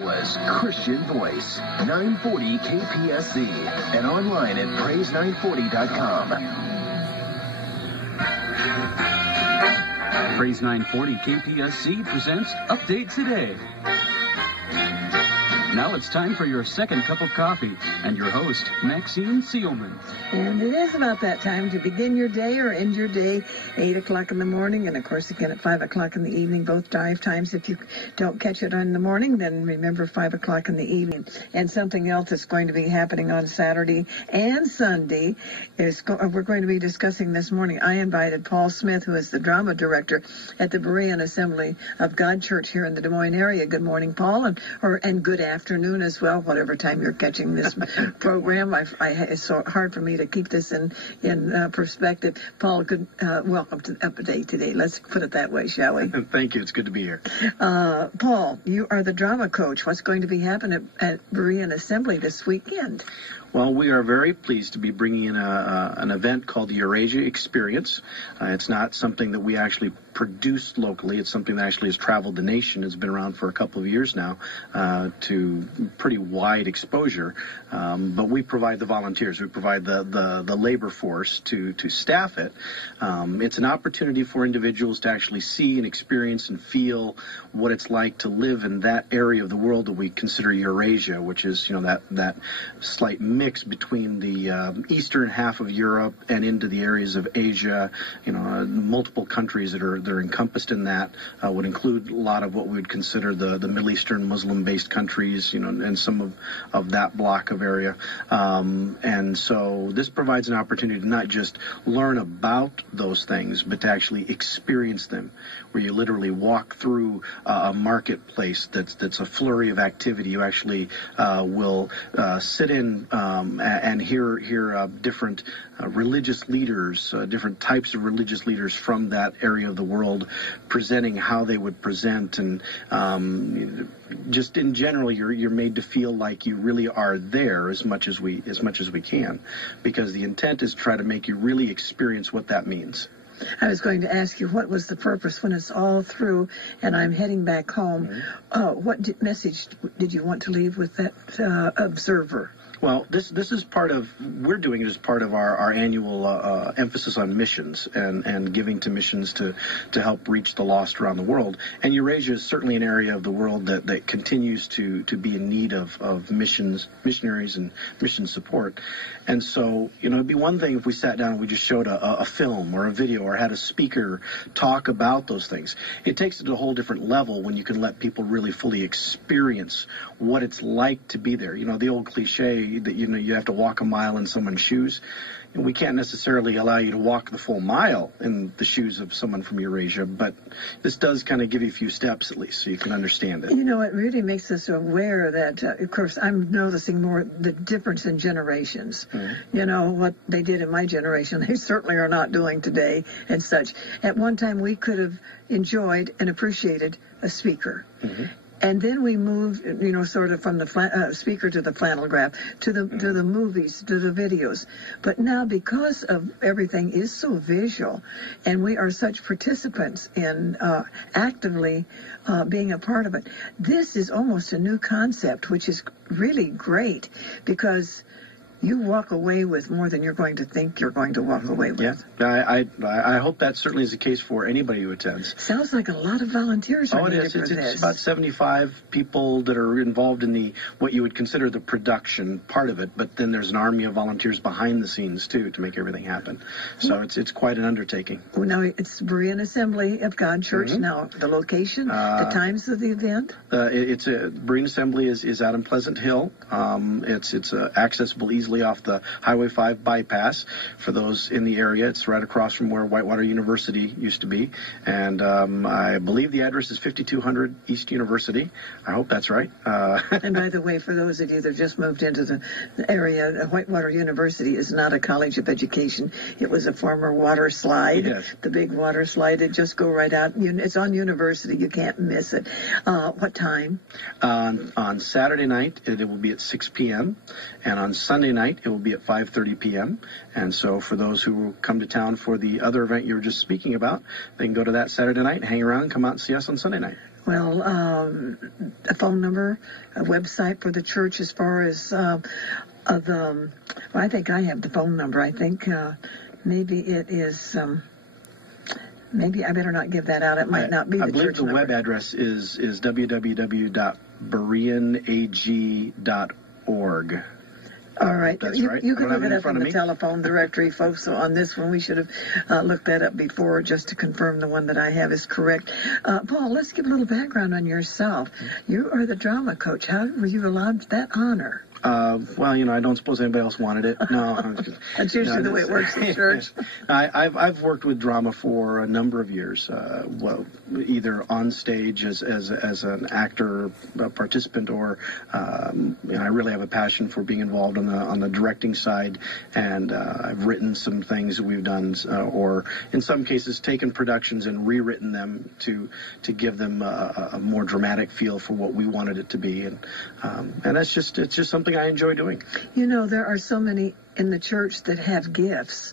Was Christian Voice, 940 KPSC, and online at praise940.com. Praise 940 KPSC presents Update Today. Now it's time for your second cup of coffee and your host, Maxine Seelman. And it is about that time to begin your day or end your day, 8 o'clock in the morning, and of course again at 5 o'clock in the evening, both drive times. If you don't catch it in the morning, then remember 5 o'clock in the evening. And something else that's going to be happening on Saturday and Sunday is we're going to be discussing this morning. I invited Paul Smith, who is the drama director at the Berean Assembly of God Church here in the Des Moines area. Good morning, Paul, and good afternoon as well, whatever time you're catching this program. It's so hard for me to keep this in perspective. Paul, good welcome to Update Today. Let's put it that way, shall we? Thank you. It's good to be here. Paul, you are the drama coach. What's going to be happening at Berean Assembly this weekend? Well, we are very pleased to be bringing in an event called the Eurasia Experience. It's not something that we actually produce locally. It's something that actually has traveled the nation. It's been around for a couple of years now to pretty wide exposure. But we provide the volunteers. We provide the labor force to staff it. It's an opportunity for individuals to actually see and experience and feel what it's like to live in that area of the world that we consider Eurasia, which is, that slight mix between the eastern half of Europe and into the areas of Asia. Multiple countries that are encompassed in that would include a lot of what we would consider the Middle Eastern Muslim-based countries, and some of that block of area. And so this provides an opportunity to not just learn about those things, but to actually experience them, where you literally walk through a marketplace that's a flurry of activity. You actually will sit in and hear different religious leaders, different types of religious leaders from that area of the world presenting how they would present, and just in general, you're made to feel like you really are there as much as we can, because the intent is to try to make you really experience what that means. I was going to ask you, what was the purpose when it's all through and I'm heading back home? What message did you want to leave with that observer? Well, this is part of, we're doing it as part of our annual emphasis on missions and giving to missions to help reach the lost around the world. And Eurasia is certainly an area of the world that continues to be in need of missionaries and mission support. And so, it'd be one thing if we sat down and we just showed a film or a video or had a speaker talk about those things. It takes it to a whole different level when you can let people really fully experience what it's like to be there. The old cliche that, you have to walk a mile in someone's shoes. And we can't necessarily allow you to walk the full mile in the shoes of someone from Eurasia, but this does kind of give you a few steps at least so you can understand it. It really makes us aware that, of course, I'm noticing more the difference in generations. Mm-hmm. What they did in my generation, they certainly are not doing today and such. At one time, we could have enjoyed and appreciated a speaker. Mm-hmm. And then we moved, sort of from the speaker to the flannel graph, to the movies, to the videos. But now, because of everything is so visual, and we are such participants in actively being a part of it, this is almost a new concept, which is really great, because you walk away with more than you're going to think you're going to walk away with. Yeah, I hope that certainly is the case for anybody who attends. Sounds like a lot of volunteers are needed for this. It's about 75 people that are involved in what you would consider the production part of it, but then there's an army of volunteers behind the scenes too to make everything happen. So it's quite an undertaking. Well, now it's Berean Assembly of God Church. Mm-hmm. Now the location, the times of the event. Berean Assembly is out in Pleasant Hill. It's accessible easily off the Highway 5 bypass. For those in the area, it's right across from where Whitewater University used to be. And I believe the address is 5200 East University. I hope that's right. And by the way, for those of you that just moved into the area, Whitewater University is not a college of education. It was a former water slide. Yes. The big water slide. It just go right out. It's on University. You can't miss it. What time? On Saturday night, it will be at 6 p.m. And on Sunday night, it will be at 5:30 p.m. And so for those who will come to town for the other event you were just speaking about, they can go to that Saturday night, hang around, and come out and see us on Sunday night. Well, a phone number, a website for the church as far as well, I think I have the phone number. I think maybe it is, maybe I better not give that out. It might not be the church I believe the number. web address is www.bereanag.org. All right. That's You right. can I don't look have it in up front in of the me. telephone directory, folks. So on this one, we should have looked that up before just to confirm the one that I have is correct. Paul, let's give a little background on yourself. You are the drama coach. How were you allowed that honor? Well, I don't suppose anybody else wanted it. No. That's usually the way it works in church. I've worked with drama for a number of years, well, either on stage as an actor, a participant, or I really have a passion for being involved on the directing side, and I've written some things that we've done, or in some cases taken productions and rewritten them to give them a more dramatic feel for what we wanted it to be, and it's just something I enjoy doing. There are so many in the church that have gifts,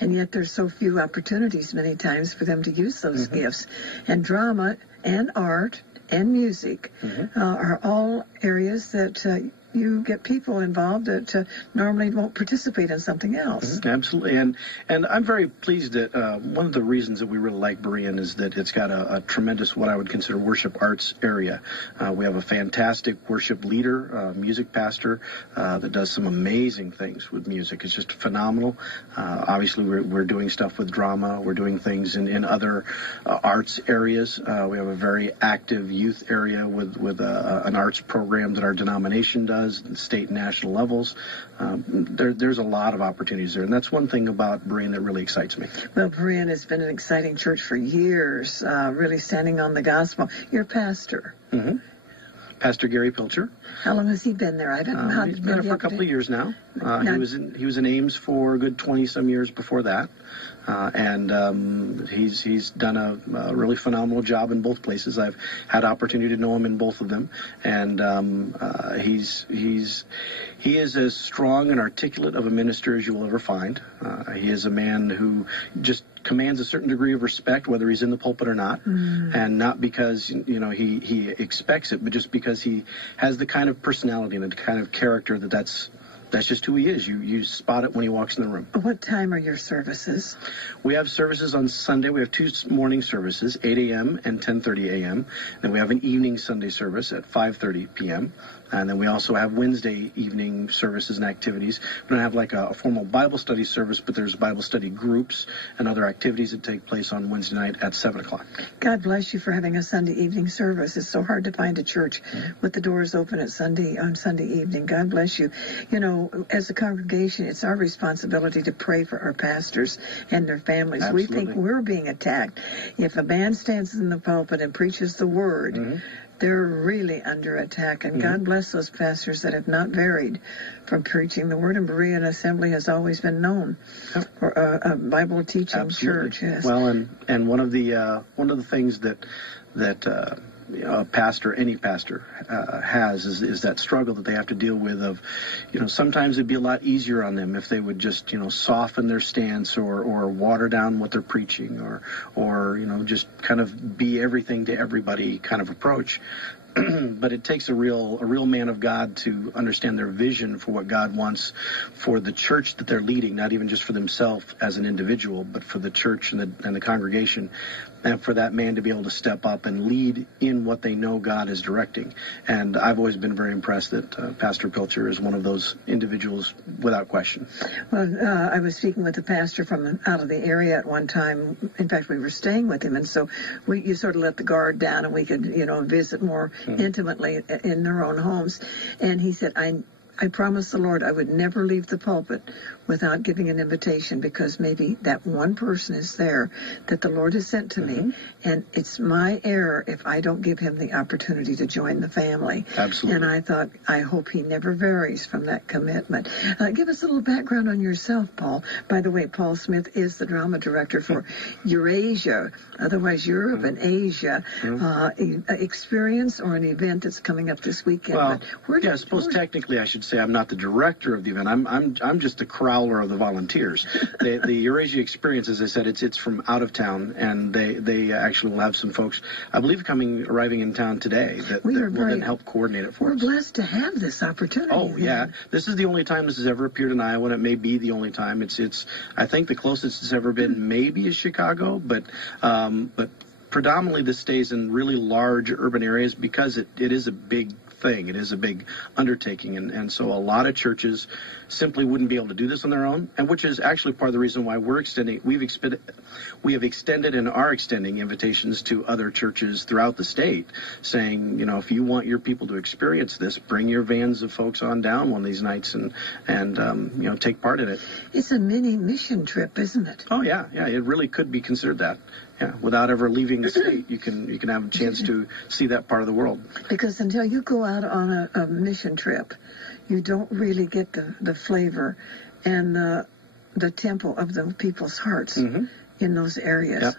and yet there's so few opportunities many times for them to use those gifts. And drama and art and music are all areas that you get people involved that normally won't participate in something else. Absolutely, and I'm very pleased that one of the reasons that we really like Berean is that it's got a tremendous, what I would consider, worship arts area. We have a fantastic worship leader, music pastor, that does some amazing things with music. It's just phenomenal. Obviously, we're doing stuff with drama. We're doing things in other arts areas. We have a very active youth area with an arts program that our denomination does. State and national levels. There's a lot of opportunities there, and that's one thing about Berean that really excites me. Well, Berean has been an exciting church for years, really standing on the gospel. You're a pastor. Pastor Gary Pilcher. How long has he been there? I don't know how He's been there for a couple of years now. He was in Ames for a good 20-some years before that. And he's done a really phenomenal job in both places. I've had opportunity to know him in both of them, and he is as strong and articulate of a minister as you will ever find. He is a man who just commands a certain degree of respect, whether he's in the pulpit or not, and not because he expects it, but just because he has the kind of personality and the kind of character that's just who he is. You spot it when he walks in the room. What time are your services? We have services on Sunday. We have 2 morning services, 8 a.m. and 10:30 a.m. Then we have an evening Sunday service at 5:30 p.m. And then we also have Wednesday evening services and activities. We don't have like a formal Bible study service, but there's Bible study groups and other activities that take place on Wednesday night at 7 o'clock. God bless you for having a Sunday evening service. It's so hard to find a church with the doors open on Sunday evening. God bless you. As a congregation, it's our responsibility to pray for our pastors and their families. Absolutely. We think we're being attacked. If a man stands in the pulpit and preaches the word, they're really under attack. And God bless those pastors that have not varied from preaching the word. And Berean Assembly has always been known for a Bible teaching church. Yes. Well, and one of the things that a pastor, any pastor, has is that struggle that they have to deal with of, sometimes it'd be a lot easier on them if they would just, soften their stance or water down what they're preaching or just kind of be everything to everybody kind of approach. But it takes a real man of God to understand their vision for what God wants for the church that they're leading, not even just for themselves as an individual, but for the church and the congregation, and for that man to be able to step up and lead in what they know God is directing. And I've always been very impressed that Pastor Pilcher is one of those individuals without question. Well, I was speaking with a pastor from out of the area at one time. In fact, we were staying with him, and so you sort of let the guard down, and we could, visit more intimately in their own homes. And he said, I promised the Lord I would never leave the pulpit without giving an invitation, because maybe that one person is there that the Lord has sent to me, and it's my error if I don't give him the opportunity to join the family. Absolutely. And I thought, I hope he never varies from that commitment. Give us a little background on yourself, Paul. By the way, Paul Smith is the drama director for Eurasia, otherwise Europe and Asia, experience or an event that's coming up this weekend. Well, I suppose technically I should should say I'm not the director of the event. I'm just the crawler of the volunteers. The Eurasia Experience, as I said, it's from out of town, and they actually will have some folks, I believe, arriving in town today that will then help coordinate it for us. We're blessed to have this opportunity. Oh, yeah. This is the only time this has ever appeared in Iowa, and it may be the only time. It's I think the closest it's ever been maybe is Chicago, but predominantly this stays in really large urban areas because it is a big thing. It is a big undertaking, and so a lot of churches simply wouldn't be able to do this on their own, and which is actually part of the reason why we have extended and are extending invitations to other churches throughout the state, saying, if you want your people to experience this, bring your vans of folks on down one of these nights and take part in it. It's a mini mission trip, isn't it? Oh yeah, it really could be considered that. Yeah, without ever leaving the state, you can have a chance to see that part of the world. Because until you go out on a mission trip, you don't really get the flavor and the tempo of the people's hearts in those areas. Yep.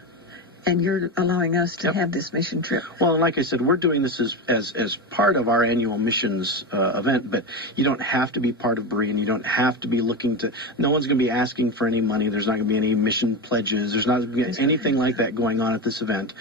And you're allowing us to have this mission trip. Well, like I said, we're doing this as part of our annual missions event, but you don't have to be part of Berean. You don't have to be looking to, no one's going to be asking for any money. There's not going to be any mission pledges. There's not going to be anything like that going on at this event.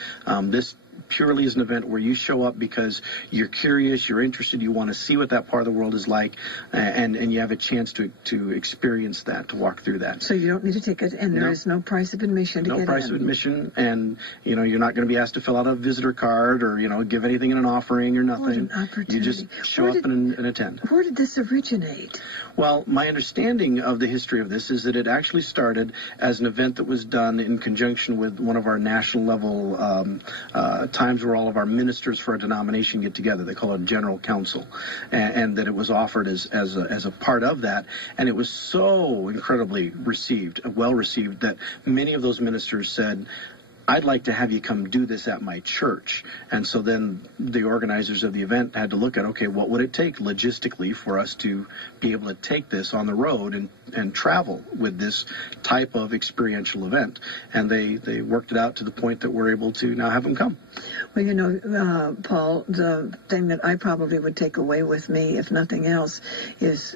This purely is an event where you show up because you're curious, you're interested, you want to see what that part of the world is like, and you have a chance to experience that, to walk through that. So you don't need a ticket, and there is no price of admission to get in. No price of admission, and you're not going to be asked to fill out a visitor card or give anything in an offering or nothing. What an opportunity. You just show up and attend. Where did this originate? Well, my understanding of the history of this is that it actually started as an event that was done in conjunction with one of our national level times where all of our ministers for a denomination get together. They call it a general council, and that it was offered as a part of that, and it was so incredibly well received that many of those ministers said, I'd like to have you come do this at my church. And so then the organizers of the event had to look at, okay, what would it take logistically for us to be able to take this on the road and travel with this type of experiential event? And they worked it out to the point that we're able to now have them come. Well, Paul, the thing that I probably would take away with me, if nothing else, is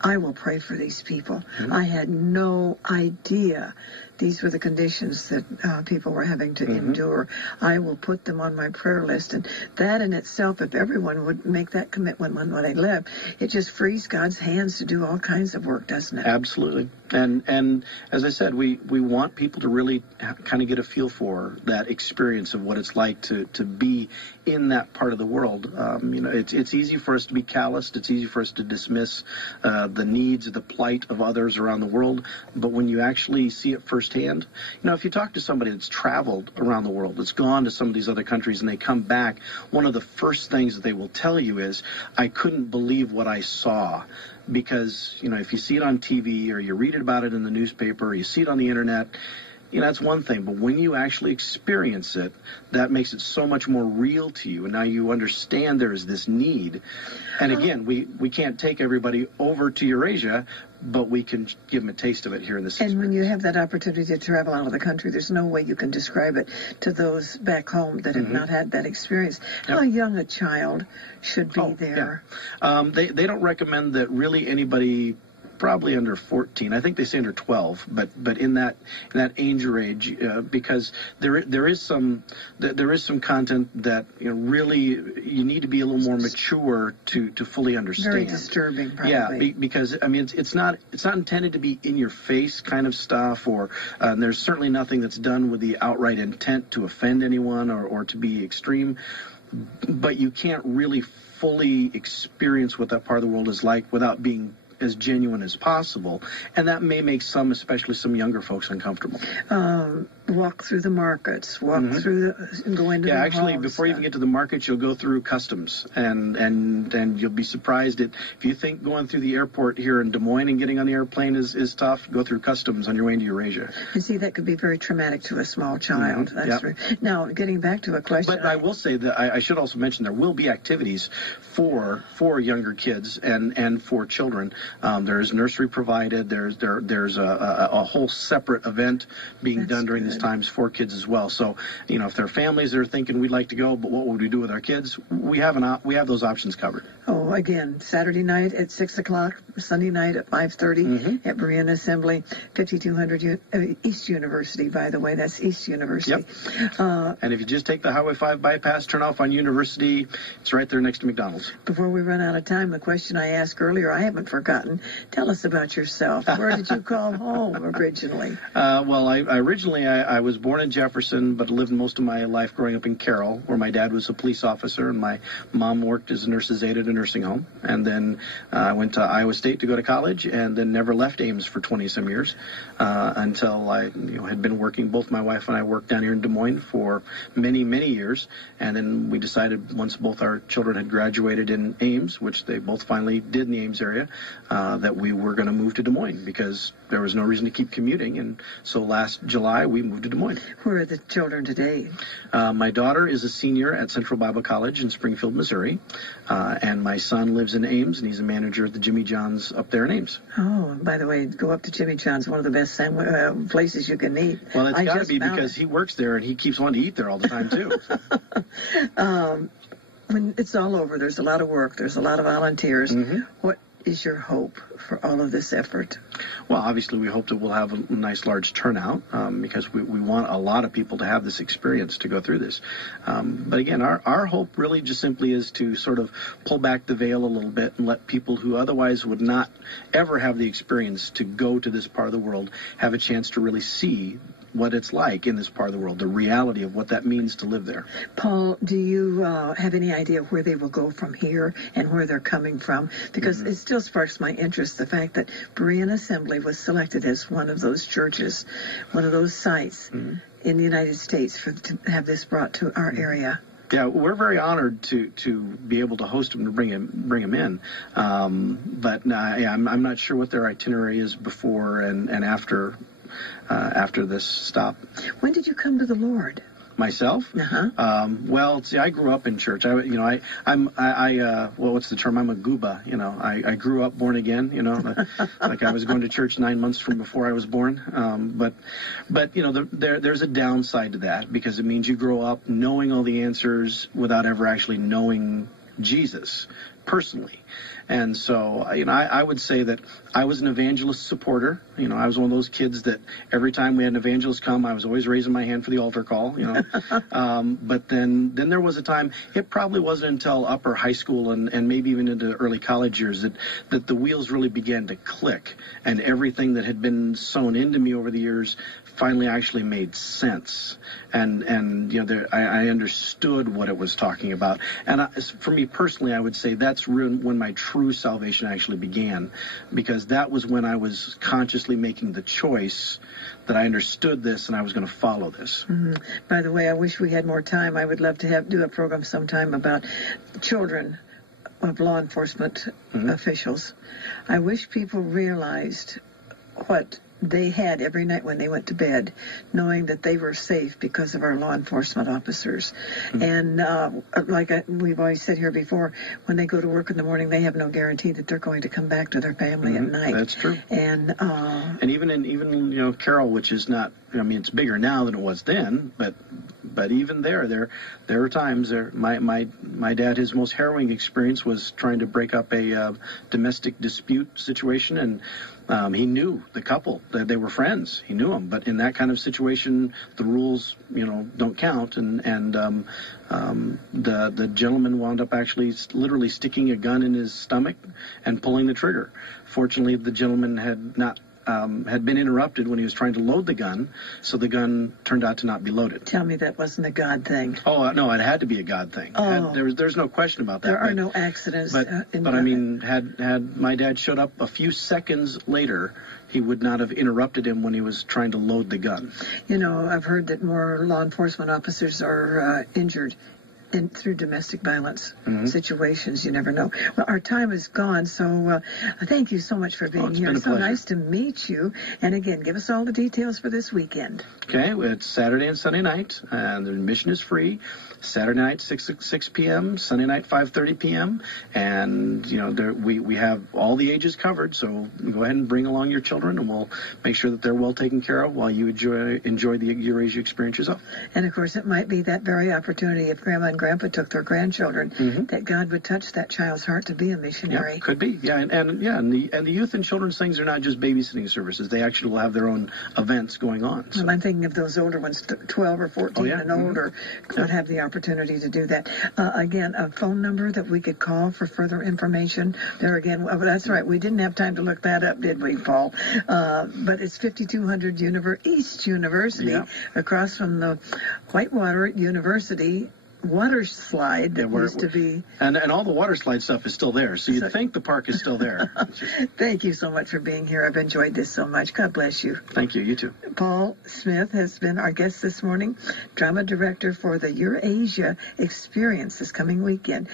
I will pray for these people. Mm-hmm. I had no idea these were the conditions that people were having to endure. I will put them on my prayer list. And that in itself, if everyone would make that commitment when they live, it just frees God's hands to do all kinds of work, doesn't it? Absolutely. And as I said, we want people to really kind of get a feel for that experience of what it's like to be in that part of the world. It's easy for us to be calloused. It's easy for us to dismiss the needs, the plight of others around the world. But when you actually see it firsthand, if you talk to somebody that's traveled around the world, that's gone to some of these other countries, and they come back, one of the first things that they will tell you is, I couldn't believe what I saw. Because, if you see it on TV or you read about it in the newspaper or you see it on the internet, that's one thing. But when you actually experience it, that makes it so much more real to you. And now you understand there is this need. And again, we can't take everybody over to Eurasia, but we can give them a taste of it here in this experience. And when you have that opportunity to travel out of the country, there's no way you can describe it to those back home that have not had that experience. How young a child should be there? Yeah. They don't recommend that really anybody probably under 14. I think they say under 12, but in that age range, because there is some content that really you need to be a little more mature to fully understand. Very disturbing, probably. Yeah, because it's not intended to be in your face kind of stuff, or there's certainly nothing that's done with the outright intent to offend anyone or to be extreme. But you can't really fully experience what that part of the world is like without being as genuine as possible, and that may make some, especially some younger folks, uncomfortable. Walk through the markets, go into the actually, halls, before you even get to the markets, you'll go through customs, and you'll be surprised if you think going through the airport here in Des Moines and getting on the airplane is tough. Go through customs on your way into Eurasia. And see, that could be very traumatic to a small child. That's right. Now, getting back to a question, but I will say that I should also mention there will be activities for younger kids and for children. There is nursery provided. There's a whole separate event being done during the weekends times for kids as well. So, if there are families that are thinking we'd like to go, but what would we do with our kids? We have those options covered. Oh, again, Saturday night at 6 o'clock, Sunday night at 5:30 at Berean Assembly, 5200 East University, by the way. That's East University. Yep. And if you just take the Highway 5 bypass, turn off on University, it's right there next to McDonald's. Before we run out of time, the question I asked earlier, I haven't forgotten. Tell us about yourself. Where did you call home originally? Well, originally I was born in Jefferson, but lived most of my life growing up in Carroll, where my dad was a police officer and my mom worked as a nurse's aide at a nursing home. And then I went to Iowa State to go to college, and then never left Ames for 20-some years until I had been working. Both my wife and I worked down here in Des Moines for many, many years. And then we decided, once both our children had graduated in Ames, which they both finally did in the Ames area, that we were going to move to Des Moines because there was no reason to keep commuting. And so last July, we moved to Des Moines. Where are the children today? My daughter is a senior at Central Bible College in Springfield, Missouri. And my son lives in Ames, and he's a manager at the Jimmy John's up there in Ames. Oh, by the way, go up to Jimmy John's, one of the best places you can eat. Well, it's got to be because he works there, and he keeps wanting to eat there all the time, too. When it's all over, there's a lot of work, there's a lot of volunteers. What is your hope for all of this effort? Well, obviously, we hope that we'll have a nice large turnout because we want a lot of people to have this experience to go through this. But again, our hope really just simply is to sort of pull back the veil a little bit and let people who otherwise would not ever have the experience to go to this part of the world have a chance to really see what it's like in this part of the world, the reality of what that means to live there. Paul, do you have any idea where they will go from here and where they're coming from? Because it still sparks my interest, the fact that Berean Assembly was selected as one of those churches, one of those sites in the United States to have this brought to our area. Yeah, we're very honored to be able to host them, to bring them in. I'm not sure what their itinerary is before and after this stop. When did you come to the Lord? Myself? Well, see, I grew up in church. What's the term? I'm a gooba. I grew up born again. Like I was going to church 9 months from before I was born. But there's a downside to that because it means you grow up knowing all the answers without ever actually knowing Jesus personally. And so, I would say that I was an evangelist supporter. I was one of those kids that every time we had an evangelist come, I was always raising my hand for the altar call, But then there was a time, it probably wasn't until upper high school and maybe even into early college years that the wheels really began to click. And everything that had been sown into me over the years finally actually made sense. And I understood what it was talking about. And for me personally, I would say that's when my true salvation actually began, because that was when I was consciously making the choice that I understood this and I was going to follow this. By the way, I wish we had more time. I would love to do a program sometime about children of law enforcement officials. I wish people realized what they had every night when they went to bed, knowing that they were safe because of our law enforcement officers. And we've always said here before, when they go to work in the morning, they have no guarantee that they're going to come back to their family at night. That's true. And even Carroll, which is not, it's bigger now than it was then, but even there are times my dad, his most harrowing experience was trying to break up a domestic dispute situation, and he knew the couple, that they were friends. He knew them, but in that kind of situation, the rules, don't count. And the gentleman wound up actually literally sticking a gun in his stomach and pulling the trigger. Fortunately, the gentleman had been interrupted when he was trying to load the gun, so the gun turned out to not be loaded. Tell me that wasn't a God thing. Oh, no, it had to be a God thing. There's no question about that. There are no accidents. But had my dad showed up a few seconds later, he would not have interrupted him when he was trying to load the gun. I've heard that more law enforcement officers are injured through domestic violence situations. You never know. Well, our time is gone, so thank you so much for being here. It's so nice to meet you. And again, give us all the details for this weekend. Okay, it's Saturday and Sunday night, and the admission is free. Saturday night, 6 p.m., Sunday night, 5:30 p.m., and, we have all the ages covered, so go ahead and bring along your children, and we'll make sure that they're well taken care of while you enjoy the Eurasia Experience yourself. And, of course, it might be that very opportunity if Grandma and Grandpa took their grandchildren, that God would touch that child's heart to be a missionary. Yeah, could be. Yeah, and the youth and children's things are not just babysitting services. They actually will have their own events going on. So. Well, I'm thinking of those older ones, 12 or 14 and older, would have the opportunity to do that. Again, a phone number that we could call for further information. There again, that's right. We didn't have time to look that up, did we, Paul? But it's 5200 East University, across from the Whitewater University water slide that used to be. And all the water slide stuff is still there, so you'd think the park is still there. Thank you so much for being here. I've enjoyed this so much. God bless you. Thank you. You too. Paul Smith has been our guest this morning, drama director for the Eurasia Experience this coming weekend.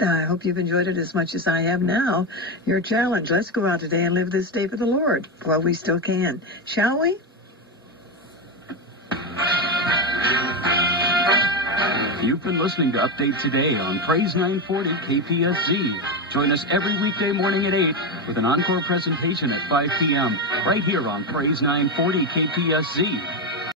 I hope you've enjoyed it as much as I have now. Your challenge, let's go out today and live this day for the Lord while we still can. Shall we? You've been listening to Update Today on Praise 940 KPSZ. Join us every weekday morning at 8 with an encore presentation at 5 p.m. right here on Praise 940 KPSZ.